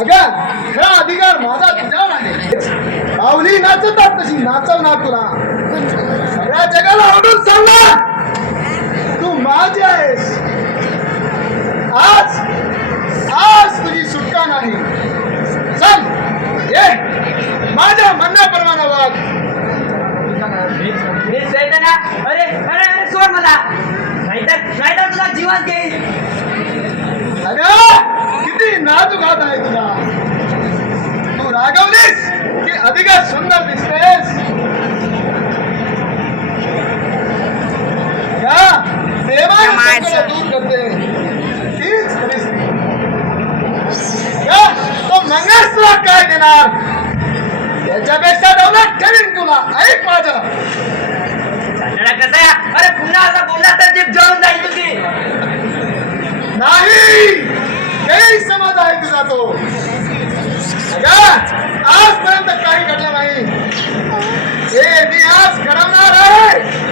अगं खरा अधिकार माझा तुझ्यावर आहे. पावली नाचतात तशी. नाचवणार तुला. सगळ्या जगाला आवडून सांगणार तू माझी आहेस. आज आज तुझी सुटका नाही. चल ये. माझ्या म्हणण्याप्रमाणे चैतन्या. अरे अरे अरे सोड मला. नाहीतर नाहीतर तुला जीवन घेईल अगं किती नाजूक हात आहे तुला तू रागवलीस की अधिकच सुंदर दिसतेस का प्रेमाने संकटं दूर करते तीच खरी स्त्री. का तो मंगेश तुला काय देणार त्याच्यापेक्षा दौलत ठेवीन तुला. ऐक माझं. कसं? अरे पुन्हा असं बोलला तर जीभ जळून जाईल तुझी. नाही. काही समज आहे तुझा तो. आजपर्यंत काही घडलं नाही. हे मी आज घडवणार आहे.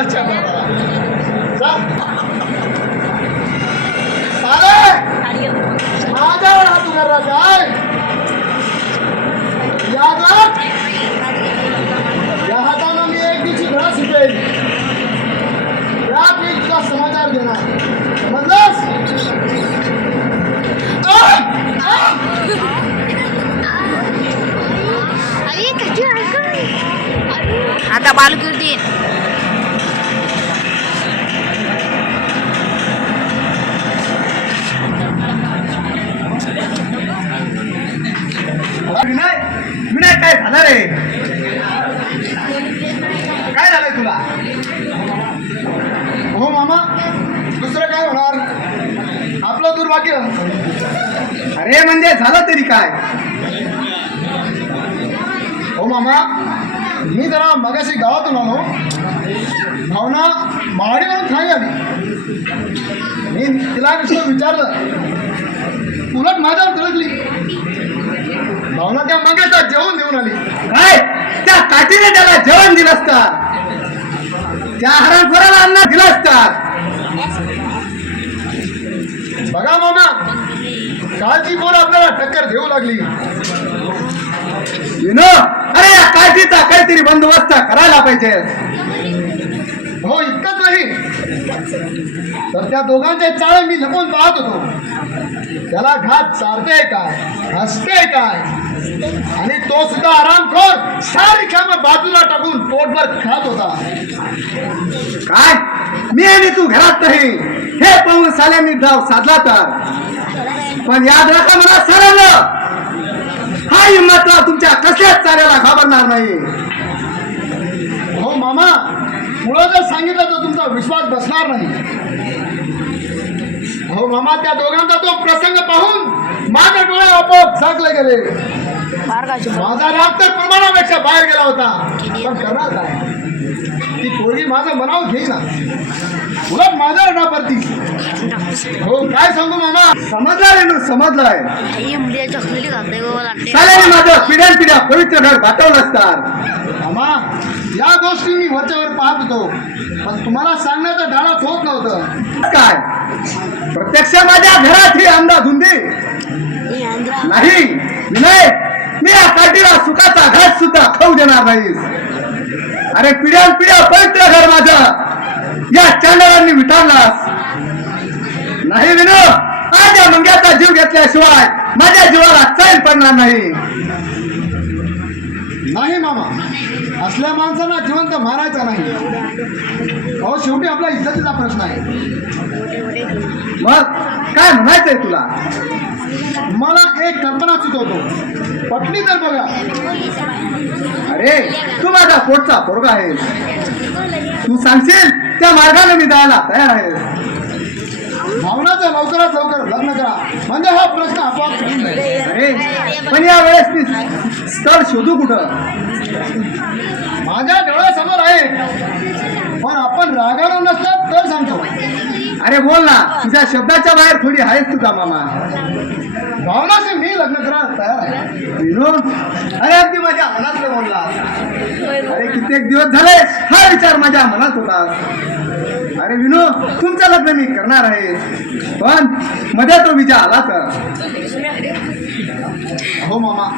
लागलाय मरणाच्या भावना म्हणून खाई आली. मी तिला नुसतं विचारलं उलट माझ्यावर धडकली? भावना त्या मंगेशला जेवण देऊन आली. काय? त्या काठीने त्याला जेवण दिलं असतात त्या हरणखोराला अन्न दिलं असतात बघा मामा कालची पोर आपल्याला टक्कर देऊ लागली. अरे या काठीचा काहीतरी बंदोबस्त करायला पाहिजे. हो इतकंच नाही. तर त्या दोघांचे चाळे मी लपून पाहत होतो. त्याला घात चारते काय हसते काय? आणि तो सुद्धा आरामखोर सारी काम बाजूला टाकून पोटभर खात होता. काय? मी आणि तू घरात नाही. हे पाहून साल्यांनी धाव साधला तर. पण याद राखा मला सरळ हा हिंमतला तुमच्या कसल्याच चाऱ्याला घाबरणार नाही. हो मामा पुढं जर सांगितलं तर तुमचा विश्वास बसणार नाही. हो मामा त्या दोघांचा तो प्रसंग पाहून माझ्या डोळे आपोआप झाकले गेले. माझा राग तर प्रमाणापेक्षा बाहेर गेला होता. पण करणार काय ती पोरगी माझं मनाव घेईना. उलट माझ्यावर डापरती हो काय सांगू मामा? समजलाय रे ना समजलाय. साल्याने माझं पिढ्यान पिढ्या पवित्र घर घातवलं असतात मामा या गोष्टी मी वरच्यावर पाहत. होतो पण तुम्हाला सांगण्याचं धाडस होत नव्हतं. काय? प्रत्यक्ष माझ्या घरात ही धुंदी. नाही. विनय मी या काठीला सुखाचा घाट सुद्धा खाऊ देणार नाही. अरे पिढ्यान पिढ्या पवित्र घर माझं. या चांडरांनी विटारलास नाही विनो. आज या मंग्याचा जीव घेतल्याशिवाय माझ्या जीवाला चैन पडणार नाही. नाही मामा. असल्या माणसांना जिवंत मारायचा नाही. अहो शेवटी आपला इज्जतीचा प्रश्न आहे. मग काय म्हणायचंय तुला? मला एक कल्पना सुचवतो. पटली तर बघा. अरे तू माझा पोटचा पोरगा आहे तू सांगशील त्या मार्गाने मी जायला तयार आहे. भावनाचं लवकरात लवकर लग्न करा. म्हणजे हा प्रश्न आपोआप अरे पण या वेळेस मी स्थळ शोधू कुठं? माझ्या डोळ्यासमोर आहे. पण आपण रागावून नसतात तर सांगतो. अरे बोल ना तुझ्या शब्दाच्या बाहेर थोडी आहेस तुझा मामा? भावनाशी मी विनू अरे अगदी माझ्या मनातलं बोलला. अरे कित्येक दिवस झाले हा विचार माझ्या मनात होता. अरे विनू तुमचं लग्न मी करणार आहे. पण मध्ये तो विचार आला तर? हो मामा.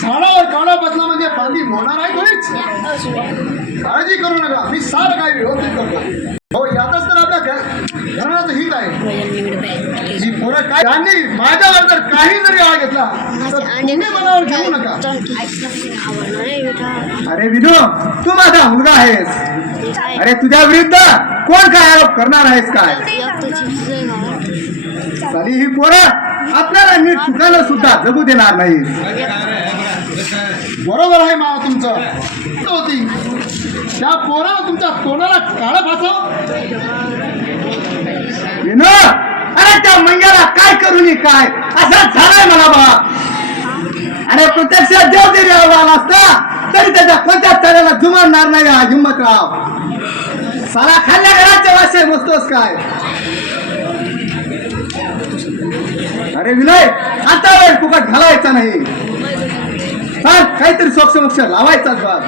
झाडावर काढा बदला म्हणजे पाणी होणार आहे थोडीच काळजी करू नका. मी सारं काही व्यवस्थित करतो. हो यातच तर आपल्या घराचं हित आहे. जी पोरं काय त्यांनी माझ्यावर जर काही जरी आळ घेतला तर तुम्ही मनावर घेऊ नका. अरे विनू तू माझा मुलगा आहेस. अरे तुझ्या विरुद्ध कोण काय आरोप करणार आहेस काय? साली ही पोरं आपल्याला मी चुकायला सुद्धा जगू देणार नाही. बरोबर आहे मावा तुमचं. होती? त्या पोरा तुमच्या तोंडाला काळ फासाव. अरे त्या मंग्याला काय करू नी काय? असं झालंय मला बा अरे प्रत्यक्ष देव जरी अहवाल असता तरी त्याच्या कोणत्या तऱ्याला जुमानणार नाही हा हिंमतराव. साला खाल्ल्या घराच्या वाशे बसतोस काय? अरे विनय आता वेळ फुकट घालायचा नाही. काहीतरी सोक्ष मोक्ष लावायचाच बा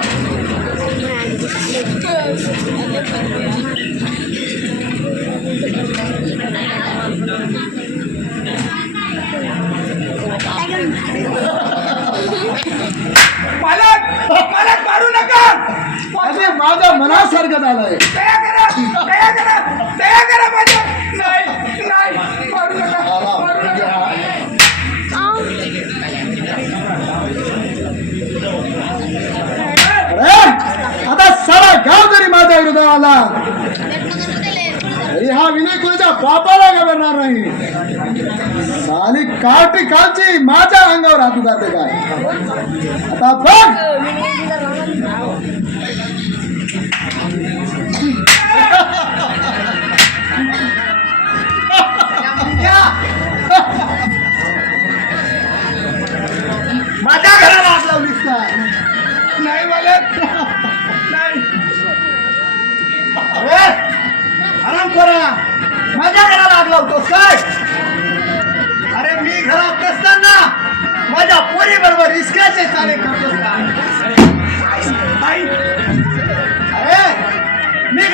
मालक मालक मारू नका. अरे माझ्या मनासारखं झालंय. दया करा दया करा दया जरी माझ्या विरोधात आला तरी हा विनय कुणाच्या बापाला घाबरणार नाही साली काठी कालची माझ्या अंगावर हात उगारते काय आता बघ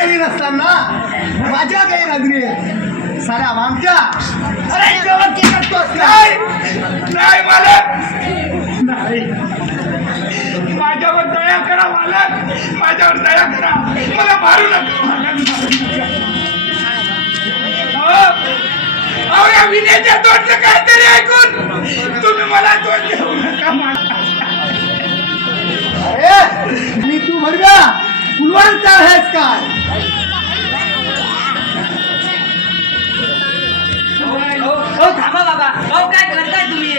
घरी नसताना माझ्या काही नगरी साऱ्या मामच्या अरे नाही. मालक. नाही. माझ्यावर दया करा मालक. माझ्यावर दया करा. मला मारू नका मालक. अहो, या विनयाच्या तोंडचं काहीतरी ऐकून तुम्ही मला दोष देऊ नका मालक. अरे मी तू म्हणगा कुलवंत आहेस काय? हो थांबा बाबा. काय करताय तुम्ही?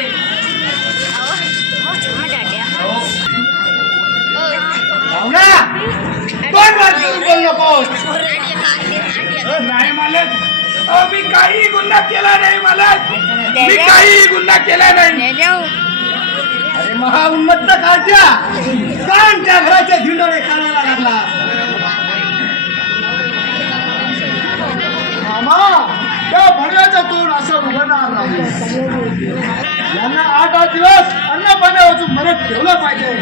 नाही मालक. मी काही गुन्हा केला नाही मालक. मी काही गुन्हा केला नाही. अरे त्या यांना आठ आठ दिवस अन्न पाण्यावरचं मरत ठेवलं पाहिजे.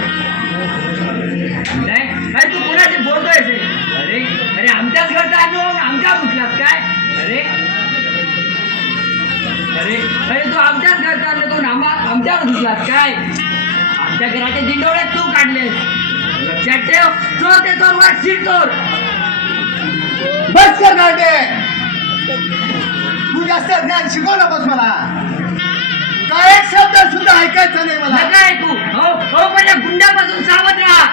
तू कोणाशी बोलतोय? अरे अरे आमच्याच घरचा आणून आमच्या उठलात काय? अरे अरे अरे तू आमच्याच घरचा आणलं तू आम्हा आमच्यावर घुसलात काय? आमच्या घराचे दिंडोळे तू काढले लक्षात ठेव चोर ते चोर वाट चोर. बस कर तू जास्त ज्ञान शिकवू नकोस मला. एक शब्द सुद्धा ऐकायचं नाही मला. नका ऐकू. हो हो पण या गुंड्यापासून सावध राहा.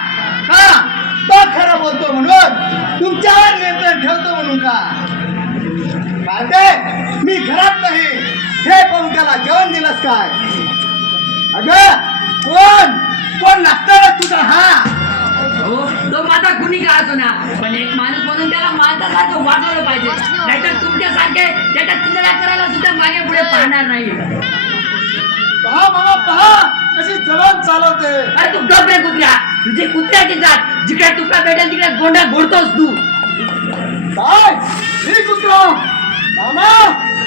का तो खरं बोलतो म्हणून. तुमच्यावर नियंत्रण ठेवतो म्हणून का? पाहते मी घरात नाही. हे पाहून त्याला जेवण दिलंस काय? अगं कोण? कोण लागतं तुझा हा? हो तो माझा कुणी का असो ना? पण एक माणूस म्हणून त्याला माणसासारखं वागवलं पाहिजे? नाहीतर तुमच्यासारखे त्याच्या चिंतना करायला सुद्धा मागे पुढे पाहणार नाही पहा मामा पहा कशी जबान चालवते. अरे तू गप रे कुत्र्या तुझी कुत्र्याची जात. जिकडे तुकडा भेटेल तिकडे गोंडा घोडतोस तू. काय ही कुत्रा. मामा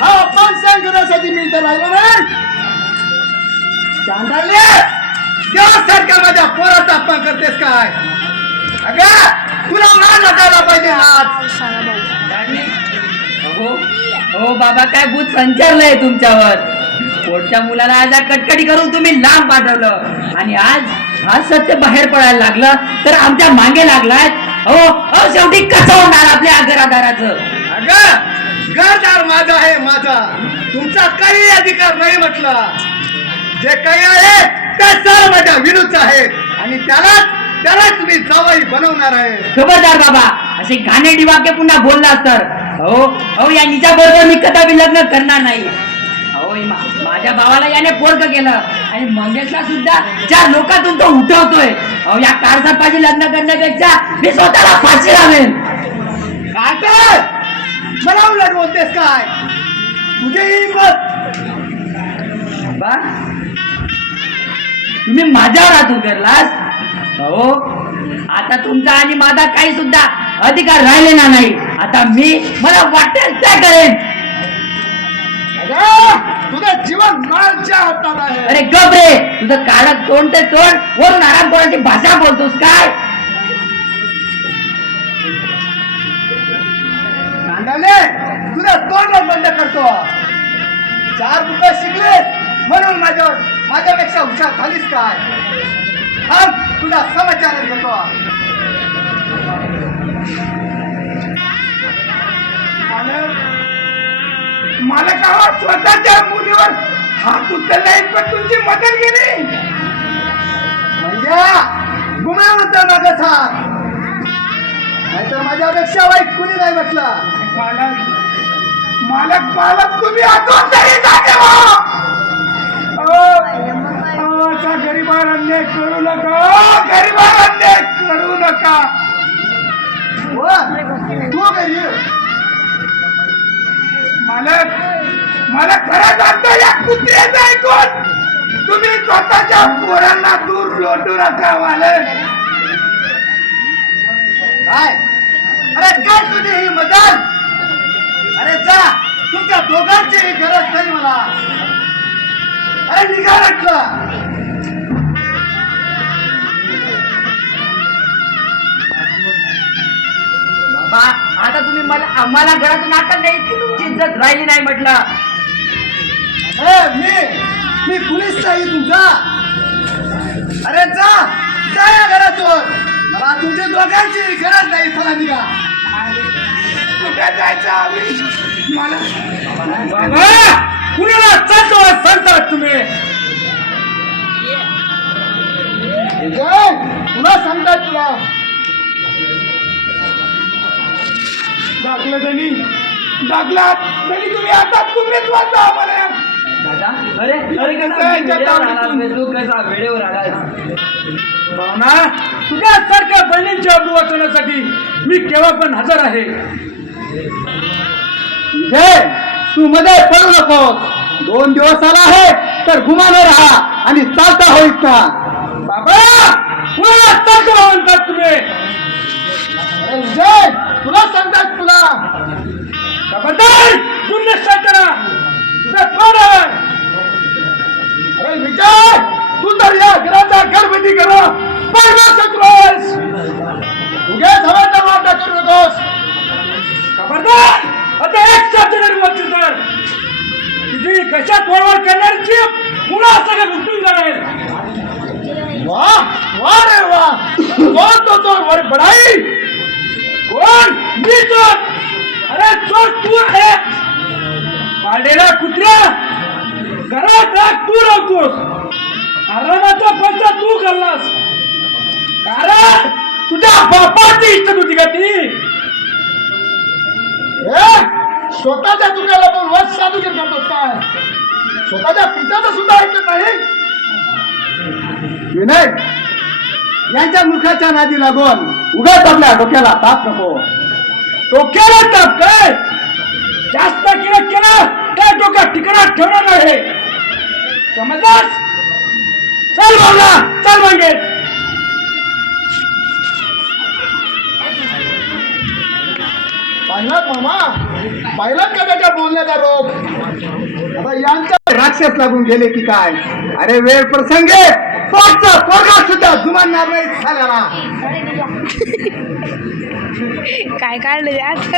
हा अपमान सहन करण्यासाठी मी इथं राहिलो नाही. चांदाले देवासारख्या माझ्या पोराचा अपमान करतेस काय? अगं तुला लाज वाटायला पाहिजे लाज हो हो बाबा काय भूत संचारलंय तुमच्यावर? पोटच्या मुलाला आज कटकटी करून तुम्ही लांब पाठवलं. आणि आज हा सत्य बाहेर पडायला लागलं तर आमच्या मागे लागलाय. हो हो शेवटी कसं होणार आपल्या घरादाराचं अगं घरदार माझा आहे माझा. तुमचा काही अधिकार नाही म्हटलं. जे काही आहे ते सर्व माझ्या विरुद्ध आहे. आणि त्यालाच त्यालाच तुम्ही जावाई बनवणार आहे. खबरदार बाबा असे घाणेरडी वाक्य पुन्हा बोललास तर. हो हो या निजा बरोबर मी कदापि लग्न करणार नाही. हो माझ्या भावाला याने पोरक केलं. आणि मंगेशला सुद्धा ज्या लोकातून तो उठवतोय अहो या कारसापाशी लग्न करण्यापेक्षा मी स्वतःला फाशी लावेल काय तर? मला उलट बोलतेस काय? तुझे हिंमत. बा तुम्ही माझ्यावर हात उघडलास हो आता तुमचा आणि माझा काही सुद्धा अधिकार राहिलेला नाही. आता मी मला वाटेल ते करेन. तुझं जीवन माझ्या हातात आहे. अरे गप रे तुझं काळात तोंड ते तोंड वरून आराम कोणाची भाषा बोलतोस काय? कांदाले तुझं तोंड बंद करतो. चार बुक शिकले म्हणून माझ्यावर माझ्यापेक्षा हुशार झालीस काय? थांब तुझा समाचार घेतो मला गावात स्वतःच्या मुलीवर हात उचलला पण तुमची मदत केली म्हणजे गुमावत माझं सांग नाहीतर माझ्यापेक्षा वाईट कुणी नाही म्हटलं. मालक. मालक मालक तुम्ही तरी असा गरिबावर अन्याय करू नका अहो, गरिबावर अन्याय करू नका. हो, तू ये. मालक मला खरं जातं या कुत्र्याचं ऐकून तुम्ही स्वतःच्या पोरांना दूर लोटू नका मालक. काय? अरे काय तुझी ही मदत अरे जा. तुमच्या दोघांची गरज नाही मला. अरे निघा म्हटलं. बाबा आता तुम्ही मला आम्हाला घरातून नाटक नाही की तुमची इज्जत राहिली नाही म्हटलं. मी मी पोलीस नाही तुमचा. अरे जा जा या घरातून. मला तुमच्या दोघांची गरज नाही चला निघा. कुठे जायचं आम्ही? मला कुणाला चालतो सांगतात तुम्ही? तुला सांगतात तुला? दाखलं त्यांनी. दाखला त्यांनी तुम्ही आता तुम्हीच वाचा आम्हाला. दादा अरे अरे कसा व्हिडिओवर आला फेसबुक कसा व्हिडिओवर आला भावना तुझ्यासारख्या बहिणींची अब्रू वाचवण्यासाठी मी केव्हा पण हजर आहे. जय तू मध्ये पडू नकोस दोन दिवस आला आहे तर घुमानो राहा आणि चालता होईत ना बाबा कुणाला तर्क म्हणतात तुम्ही? अरे विजय! तुला सांगतात तुला. खबरदार दुर्लक्ष करा. तुझा कोण आहे? अरे विजय! तू तर या घराचा घरबंदी करा होती का ती स्वतःच्या चुकाला पण वच साधू करतोस काय? स्वतःच्या पित्याचं सुद्धा ऐकत नाही. विनय यांच्या मुखाच्या नादी लागून उगा पडला डोक्याला ताप नको. डोक्याला ताप काय? जास्त किरक केलं काय डोक्यात ठिकाणात ठेवणार नाही. समजलास? चल भावना चल म्हणजे पाहिलात मामा? पाहिलात का त्याच्या बोलण्याचा रोग? आता यांच्या राक्षस लागून गेले की काय? अरे वेळ प्रसंगे पोटचा पोरगा सुद्धा जुमानणार नाही झाल्याला. काय काढलं यात?